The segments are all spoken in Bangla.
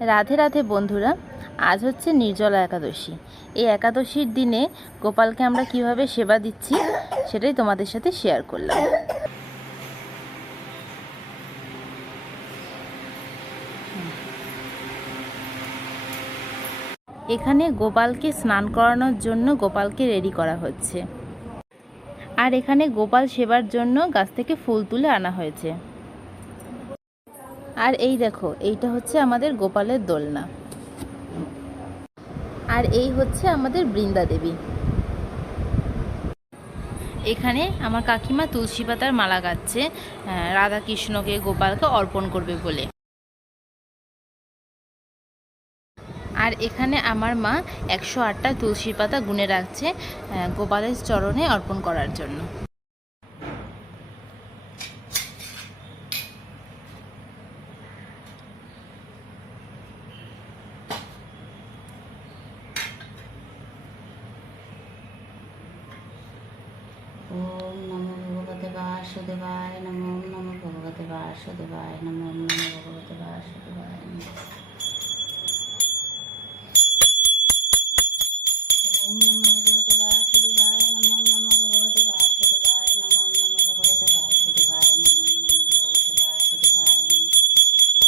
রাধে রাধে বন্ধুরা, আজ হচ্ছে নির্জলা একাদশী। এই একাদশীর দিনে গোপালকে আমরা কিভাবে সেবা দিচ্ছি সেটাই তোমাদের সাথে শেয়ার করলাম। এখানে গোপালকে স্নান করানোর জন্য গোপালকে রেডি করা হচ্ছে। আর এখানে গোপাল সেবার জন্য গাছ থেকে ফুল তুলে আনা হয়েছে। আর এই দেখো, এইটা হচ্ছে আমাদের গোপালের দোলনা। আর এই হচ্ছে আমাদের বৃন্দা দেবী। এখানে আমার কাকিমা তুলসী পাতার মালা গাচ্ছে রাধাকৃষ্ণকে গোপালকে অর্পণ করবে বলে। আর এখানে আমার মা 108টা তুলসী পাতা গুনে রাখছে গোপালের চরণে অর্পণ করার জন্য। ओम नमो भगवते वासुदेवाय नमो नमो भगवते वासुदेवाय नमो नमो भगवते वासुदेवाय नमो। ओम नमो भगवते वासुदेवाय नमो नमो भगवते वासुदेवाय नमो नमो भगवते वासुदेवाय नमो नमो भगवते वासुदेवाय नमो।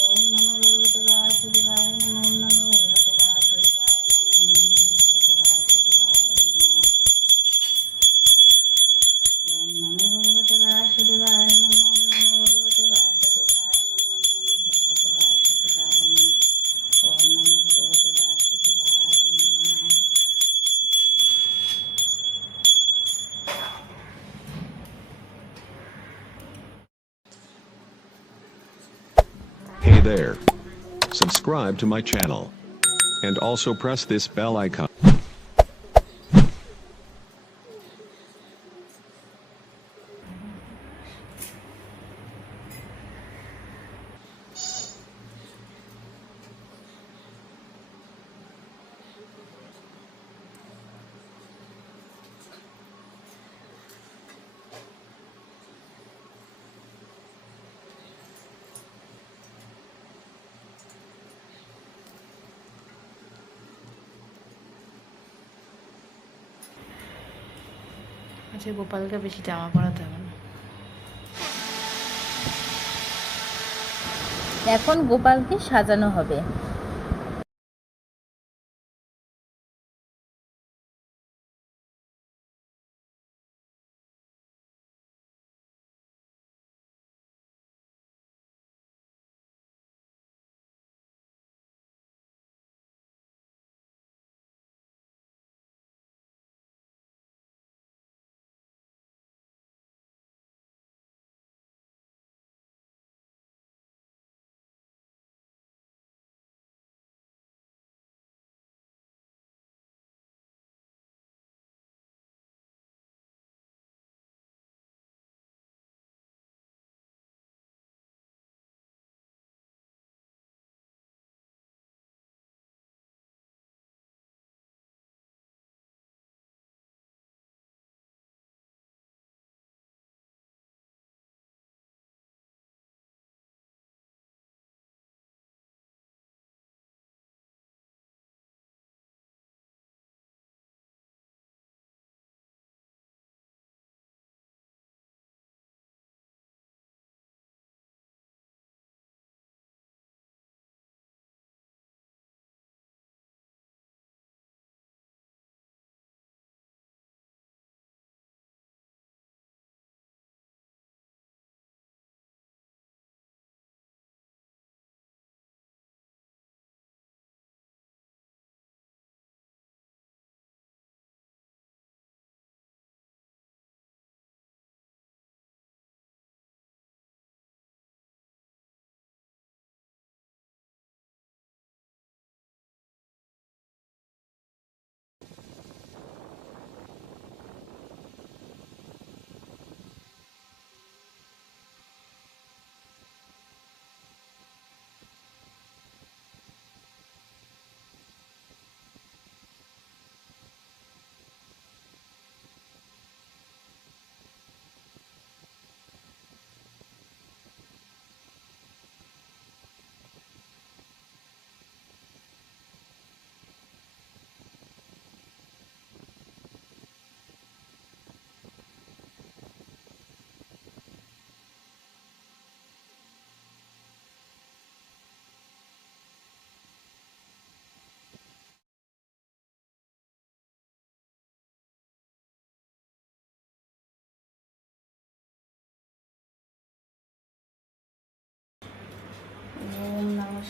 ओम नमो भगवते वासुदेवाय नमो नमो भगवते वासुदेवाय नमो नमो भगवते वासुदेवाय नमो। ओम नमो भगवते वासुदेवाय नमो नमो भगवते वासुदेवाय नमो नमो भगवते वासुदेवाय नमो। ओम नमो भगवते वासुदेवाय नमः। Hey there. Subscribe to my channel. And also press this bell icon. আচ্ছা, গোপালকে বেশি জামা পরাতে হবে না। এখন গোপালকে সাজানো হবে।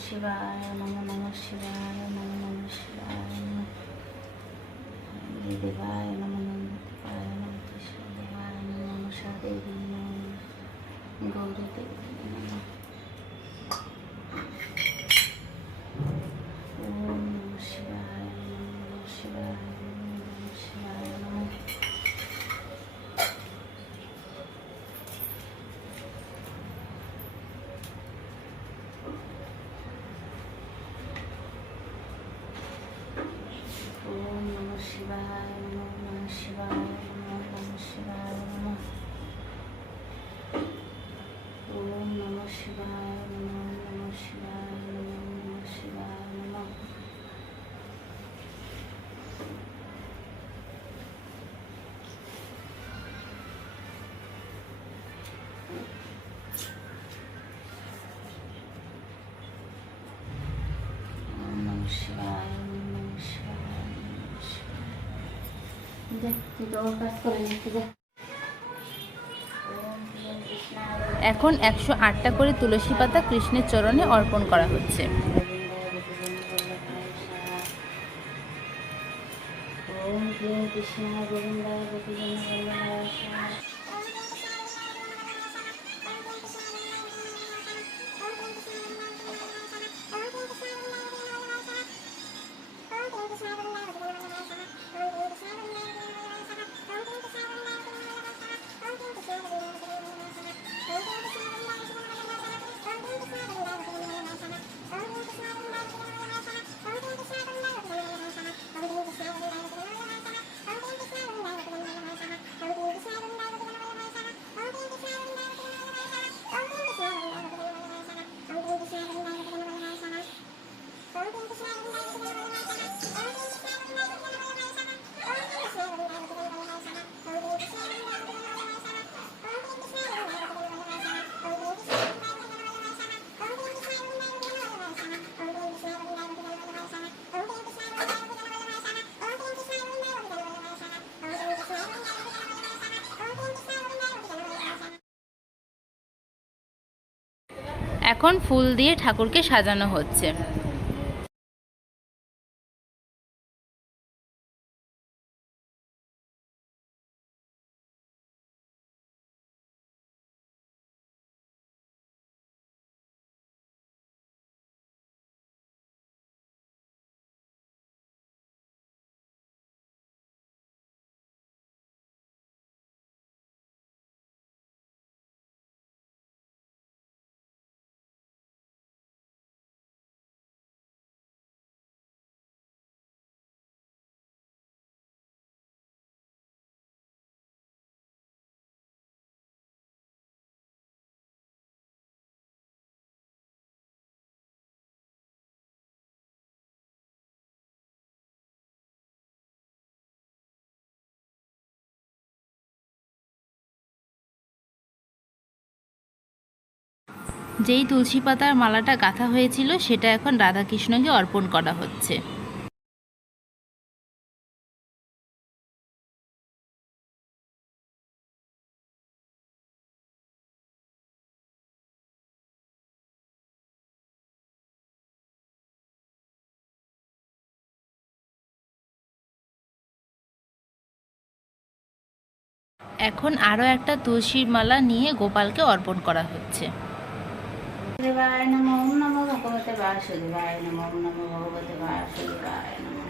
শিবায় নমো নমঃ শিবায় নমো নমঃ শিবায় নমঃ দেবায় নমো নমঃ দেবায় নমঃ দেবায় নমো মনসা দেবী নমঃ গৌরী দেবী নমঃ ওম নমঃ শিবায় নমঃ শিবায় নমঃ শিবায় নমঃ ওম নমঃ শিবায় নমঃ নমঃ শিবায় নমঃ নমঃ শিবায় নমঃ ওম নমঃ শিবায় নমঃ নমঃ শিবায় নমঃ নমঃ শিবায় নমঃ ওম নমঃ শিবায় নমঃ শিবায় নমঃ শিবায় দেখ তুই তো ওর কাজ করে নিচ্ছি দেখ ওম প্রিয় কৃষ্ণায় এখন 108টা করে তুলসী পাতা কৃষ্ণের চরণে অর্পণ করা হচ্ছে। ওম প্রিয় কৃষ্ণায় গোবিন্দায় গোপীজন বল্লভায় এখন ফুল দিয়ে ঠাকুরকে সাজানো হচ্ছে। যেই তুলসী পাতার মালাটা গাঁথা হয়েছিল সেটা এখন রাধাকৃষ্ণকে অর্পণ করা হচ্ছে। এখন আরও একটা তুলসীর মালা নিয়ে গোপালকে অর্পণ করা হচ্ছে। দেবায় নমঃ ওম নমো ভগবতে বাসুদেবায় নমঃ ওম নমো ভগবতে বাসুদেবায় নমঃ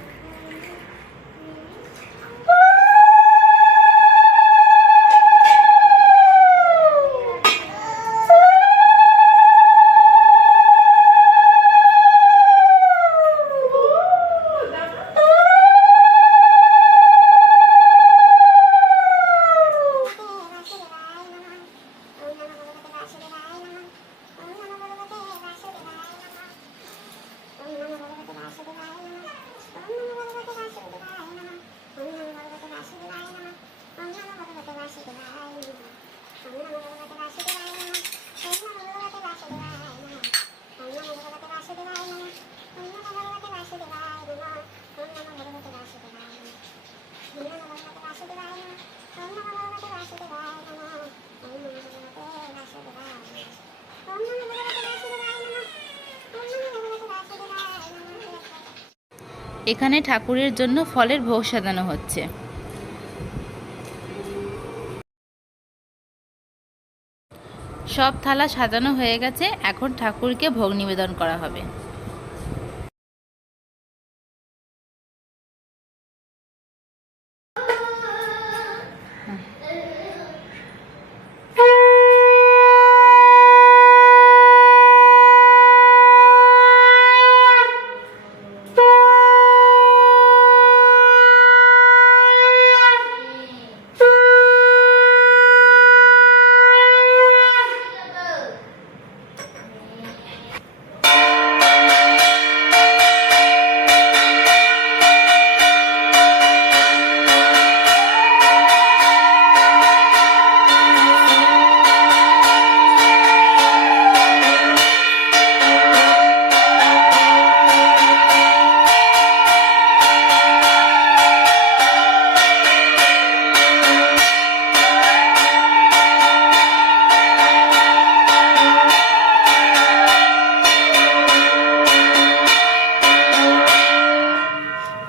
এখানে ঠাকুরের জন্য ফলের ভোগ সাজানো হচ্ছে। সব থালা সাজানো হয়ে গেছে, এখন ঠাকুরকে ভোগ নিবেদন করা হবে।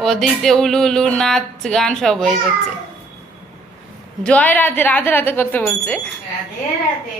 ওদিক দিয়ে উলু উলু নাচ গান সব হয়ে যাচ্ছে। জয় রাধে, রাধে রাধে করতে বলছে। রাধে রাধে।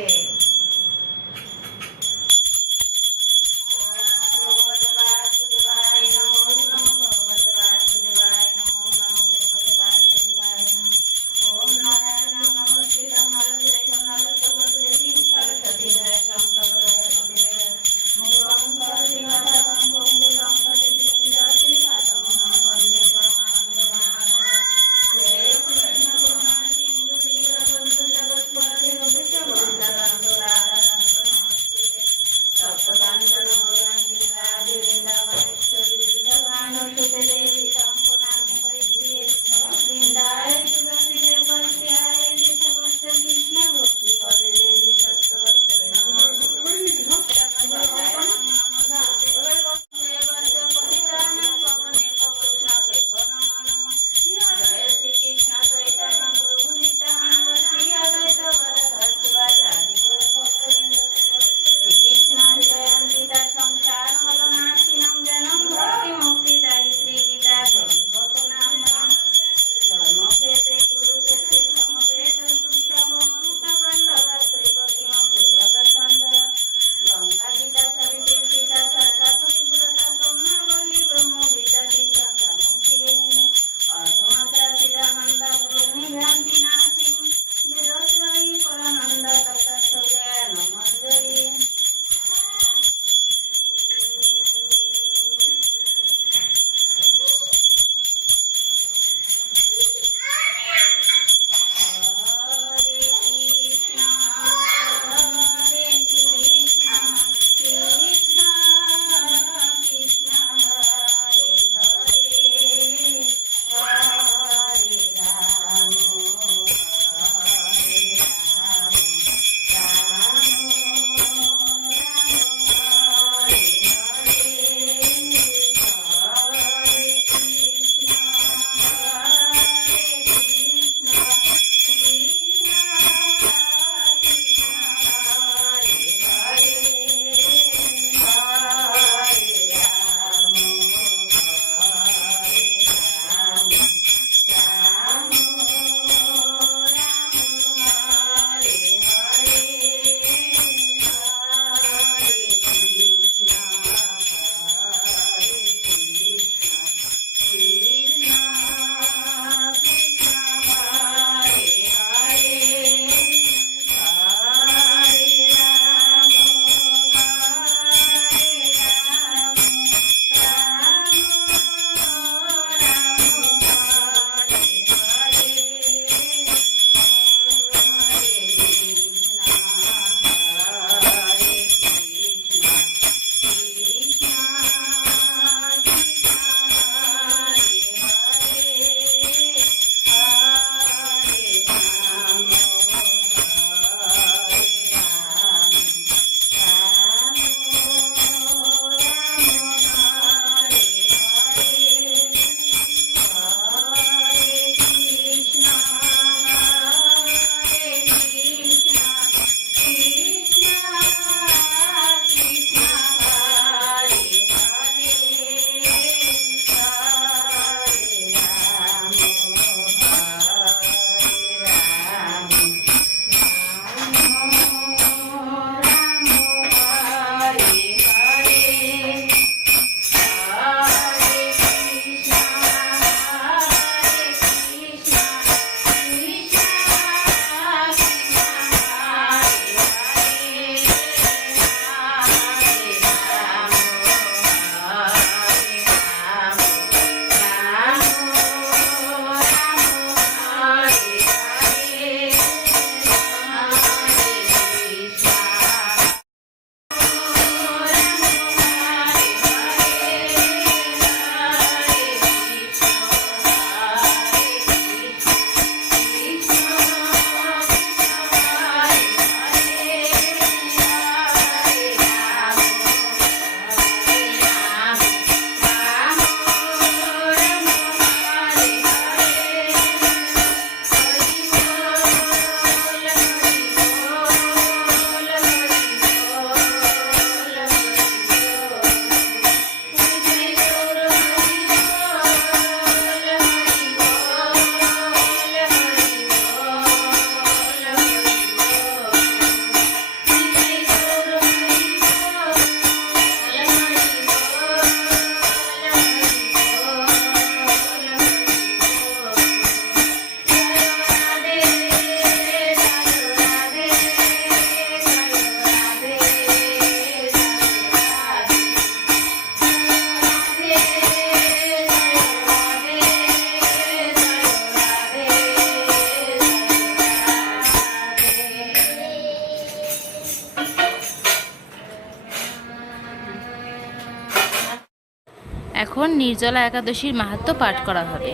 এখন নির্জলা একাদশীর মাহাত্ম্য পাঠ করা হবে।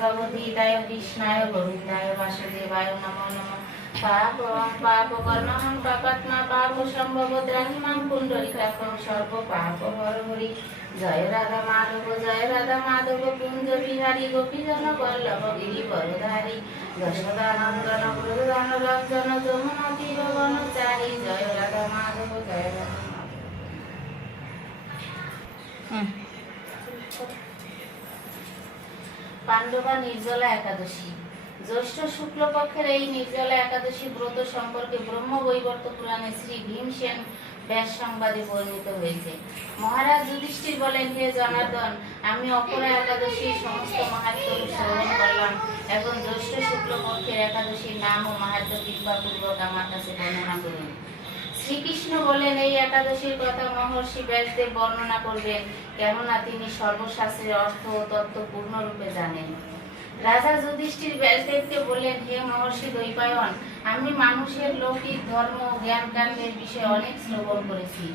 ভগবদ্গীতায় কৃষ্ণায় গোবিন্দায় বাসুদেবায় নমো নমঃ। পাপং পাপকর্মহং পাপাত্মা পাপ সম্ভব ত্রাহিমাং পুণ্ডরীকাক্ষং সর্ব পাপ হরি। জয় রাধা মাধব কুঞ্জ বিহারী গোপীজন বল্লভ গিরি বরধারী যশোদানন্দন ব্রজদান রঞ্জন যমুনা তীর বনচারী। জয় রাধা মাধব জয় রাধা মাধব। পাণ্ডবা নির্জলা একাদশী। জ্যৈষ্ঠ শুক্লপক্ষের এই নির্জলা একাদশী ব্রত সম্পর্কে ব্রহ্মবৈবর্ত পুরাণে শ্রী ভীমসেন ব্যাস সংবাদে বর্ণিত হয়েছে। মহারাজ যুধিষ্ঠির বলেন, হে জনার্দন, আমি অপরা একাদশীর সমস্ত মাহাত্ম্য শ্রবণ করলাম। এখন জ্যৈষ্ঠ শুক্লপক্ষের একাদশীর নাম ও মাহাত্ম্য কৃপাপূর্বক আমার কাছে বর্ণনা করুন। শ্রীকৃষ্ণ বলেন, এই একাদশীর কথা মহর্ষি ব্যাসদেব বর্ণনা করবেন, কেননা তিনি সর্বশাস্ত্রের অর্থ ও তত্ত্ব পূর্ণরূপে জানেন। রাজা যুধিষ্ঠির ব্যাসদেবকে বললেন, হে মহর্ষি দ্বৈপায়ন, আমি মানুষের লৌকিক ধর্ম জ্ঞান কাণ্ডের বিষয়ে অনেক শ্রবণ করেছি।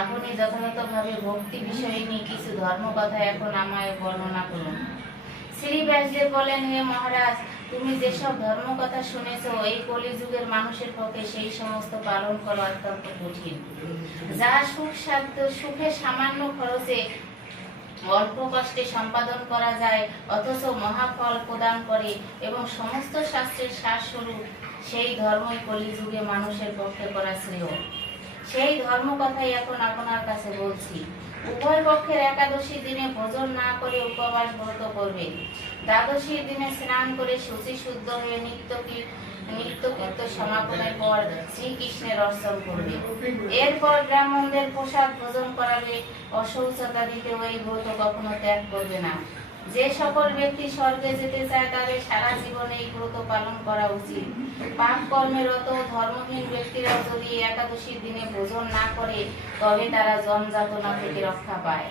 আপনি যথাযথভাবে ভক্তি বিষয়ে নিয়ে কিছু ধর্ম কথা এখন আমায় বর্ণনা করুন। শ্রী ব্যাসদেব বলেন, হে মহারাজ, তুমি যেসব ধর্ম কথা শুনেছ, এই কলিযুগের মানুষের পক্ষে সেই সমস্ত পালন করা অত্যন্ত কঠিন। যা সুখে সামান্য খরচে অল্প কষ্টে সম্পাদন করা যায়, অথচ মহাফল প্রদান করে এবং সমস্ত শাস্ত্রের সারস্বরূপ, সেই ধর্মই কলিযুগে মানুষের পক্ষে করা শ্রেয়। সেই ধর্ম কথাই এখন আপনার কাছে বলছি। উভয় পক্ষের একাদশী দিনে ভোজন না করে উপবাস ব্রত করবে। দ্বাদশীর দিনে স্নান করে শুচি শুদ্ধ হয়ে নিত্যকৃত্য সমাপনের পর শ্রীকৃষ্ণের অর্চন করবে। এরপর ব্রাহ্মণদের প্রসাদ ভোজন করাবে। অশৌচতা দিতে ওই ব্রত কখনো ত্যাগ করবে না। যে সকল ব্যক্তি স্বর্গে যেতে চায় তাদের সারা জীবন এই ব্রত পালন করা উচিত। পাপ কর্মে রত ধর্মহীন ব্যক্তিরা যদি একাদশীর দিনে ভোজন না করে, তবে তারা জমযাতনা থেকে রক্ষা পায়।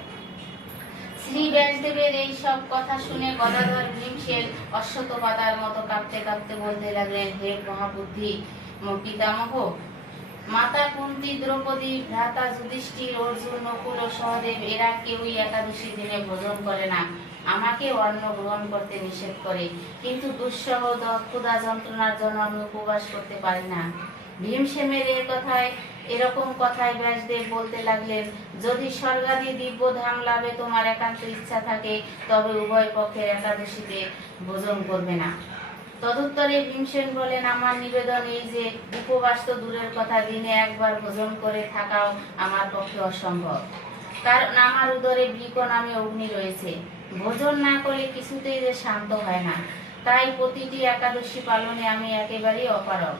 শ্রী ব্যাসদেবের এই সব কথা শুনে গদাধর ভীমসেন অশ্বত্থপাতার মতো কাঁপতে কাঁপতে বলতে লাগলেন, হে মহাবুদ্ধি পিতামহ, মাতা কুন্তী, দ্রৌপদী, ভ্রাতা যুধিষ্ঠির, অর্জুন, নকুল ও সহদেব এরা কেউই একাদশী দিনে ভোজন করে না। আমাকে অন্ন গ্রহণ করতে নিষেধ করে, কিন্তু দুঃসহ ক্ষুধা যন্ত্রণার জন্য আমি উপবাস করতে পারি না। ভীমসেনের এরকম কথায় ব্যাসদেব বলতে লাগলেন, যদি স্বর্গাদি দিব্য ধাম লাভে তোমার একান্ত ইচ্ছা থাকে, তবে উভয় পক্ষের একাদশীতে ভোজন করবে না। তদুত্তরে ভীমসেন বলেন, আমার নিবেদন এই যে, উপবাস তো দূরের কথা, দিনে একবার ভোজন করে থাকাও আমার পক্ষে অসম্ভব। কারণ আমার উদরে বৃক নামে অগ্নি রয়েছে। ভোজন না করলে কিছুতেই যে শান্ত হয় না। তাই প্রতিটি একাদশী পালনে আমি একেবারেই অপারগ।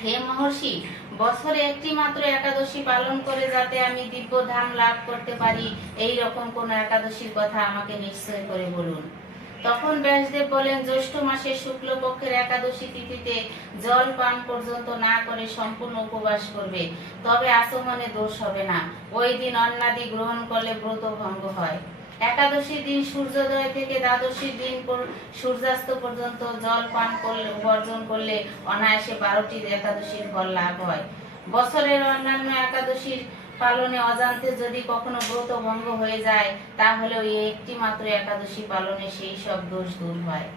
হে মহর্ষি, বছরে একটি মাত্র একাদশী পালন করে যাতে আমি দিব্য ধাম লাভ করতে পারি, এই রকম কোন একাদশীর কথা আমাকে নিশ্চয় করে বলুন। তখন ব্যাসদেব বলেন, জ্যৈষ্ঠ মাসের শুক্লপক্ষের একাদশী তিথিতে জল পান পর্যন্ত না করে সম্পূর্ণ উপবাস করবে, তবে আচমনে দোষ হবে না। ওই দিন অন্নাদি গ্রহণ করলে ব্রত ভঙ্গ হয়। একাদশীর দিন সূর্যোদয় থেকে দ্বাদশীর দিন সূর্যাস্ত পর্যন্ত জল পান বর্জন করলে অনায়াসে 12টি একাদশীর ফল লাভ হয়। বছরের অন্যান্য একাদশীর পালনে অজান্তে যদি কখনো ব্রত ভঙ্গ হয়ে যায়, তাহলে ওই একটি মাত্র একাদশী পালনে সেই সব দোষ দূর হয়।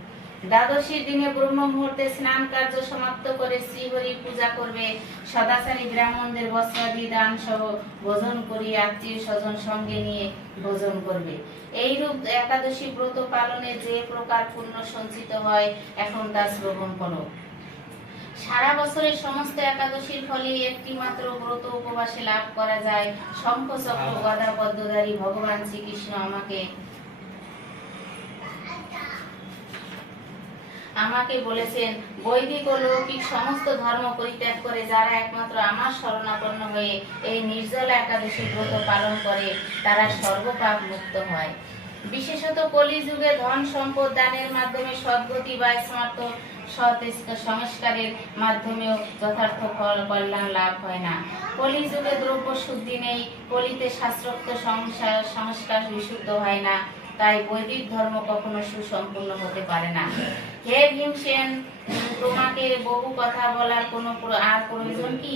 দ্বাদশীর দিনে ব্রহ্ম মুহূর্তে স্নান কার্য সমাপ্ত করে শ্রীহরি পূজা করবে। সদাচারী ব্রাহ্মণদের বস্ত্রাদি দান সহ ভোজন করিয়ে আত্মীয় স্বজন সঙ্গে নিয়ে ভোজন করবে। এইরূপ একাদশী ব্রত পালনে যে প্রকার পুণ্য সঞ্চিত হয়, এখন তা শ্রবণ করো। সারা বছরের সমস্ত একাদশীর ফলে একটি মাত্র ব্রত উপবাসে লাভ করা যায়। শঙ্খ চক্র গদা পদ্মধারী ভগবান শ্রীকৃষ্ণ আমাকে বলেছেন, বৈদিক ও লৌকিক সমস্ত ধর্ম পরিত্যাগ করে যারা একমাত্র আমার শরণাপন্ন হয়ে এই নির্জলা একাদশী ব্রত পালন করে, তারা সর্বপাপ মুক্ত হয়। বিশেষত কলিযুগে ধন সম্পদ দানের মাধ্যমে সদ্গতি বা স্মার্ত সংস্কারের মাধ্যমেও যথার্থ ফল কল্যাণ লাভ হয় না। কলিযুগে দ্রব্য শুদ্ধি নেই, কলিতে শাস্ত্রোক্ত সংস্কার বিশুদ্ধ হয় না। তাই বৈদিক ধর্ম কখনো সুসম্পূর্ণ হতে পারে না। হে ভীমসেন, তোমাকে বহু কথা বলার কোনো আর প্রয়োজন কি?